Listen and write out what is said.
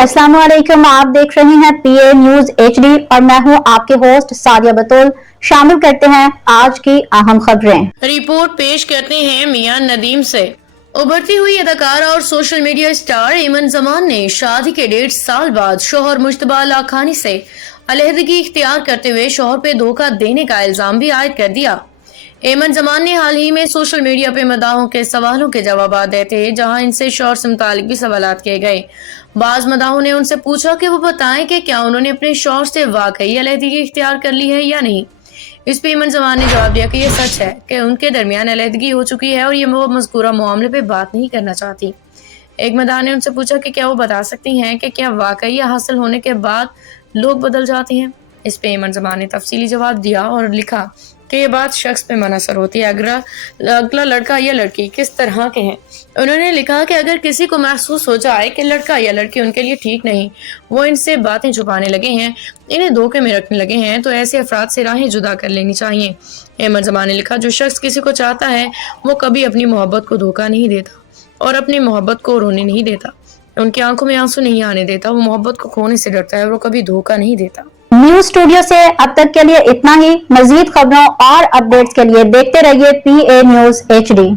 अस्सलाम वालेकुम, आप देख रहे हैं पीए न्यूज एचडी और मैं हूं आपके होस्ट सादिया बतूल। शामिल करते हैं आज की अहम खबरें। रिपोर्ट पेश करते हैं मियां नदीम से। उभरती हुई अदाकारा और सोशल मीडिया स्टार एमन जमान ने शादी के 1.5 साल बाद शोहर मुश्तबा लाखानी से अलहदगी इख्तियार करते हुए शोहर पे धोखा देने का इल्जाम भी आयद कर दिया। एमन जमान ने हाल ही में सोशल मीडिया पे मदाहों के सवालों के जवाब देते जहां इनसे शौहर से मुतालिक भी सवालात किए गए। बाज मदाहों ने उनसे पूछा कि वो बताएं कि क्या उन्होंने अपने शौहर से वाकई अलहदगी इख्तियार कर ली है या नहीं। इस पे एमन जमान ने जवाब दिया कि यह सच है कि उनके दरमियान अलहदगी हो चुकी है और ये वो मज़कूरा मामले पे बात नहीं करना चाहती। एक मदाह ने उनसे पूछा कि क्या वो बता सकती हैं कि क्या वाकई हासिल होने के बाद लोग बदल जाते हैं। इस पे एमन जमान ने तफसीली जवाब दिया और लिखा कि ये बात शख्स पे मुनहसर होती है, अगला लड़का या लड़की किस तरह के हैं। उन्होंने लिखा कि अगर किसी को महसूस हो जाए कि लड़का या लड़की उनके लिए ठीक नहीं, वो इनसे बातें छुपाने लगे हैं, इन्हें धोखे में रखने लगे हैं, तो ऐसे अफराद से राहें जुदा कर लेनी चाहिए। एमन जमान ने लिखा, जो शख्स किसी को चाहता है वो कभी अपनी मोहब्बत को धोखा नहीं देता और अपनी मोहब्बत को रोने नहीं देता, उनकी आंखों में आंसू नहीं आने देता, वो मोहब्बत को खोने से डरता है और वो कभी धोखा नहीं देता। न्यूज स्टूडियो से अब तक के लिए इतना ही। मजीद खबरों और अपडेट्स के लिए देखते रहिए पीए न्यूज एचडी।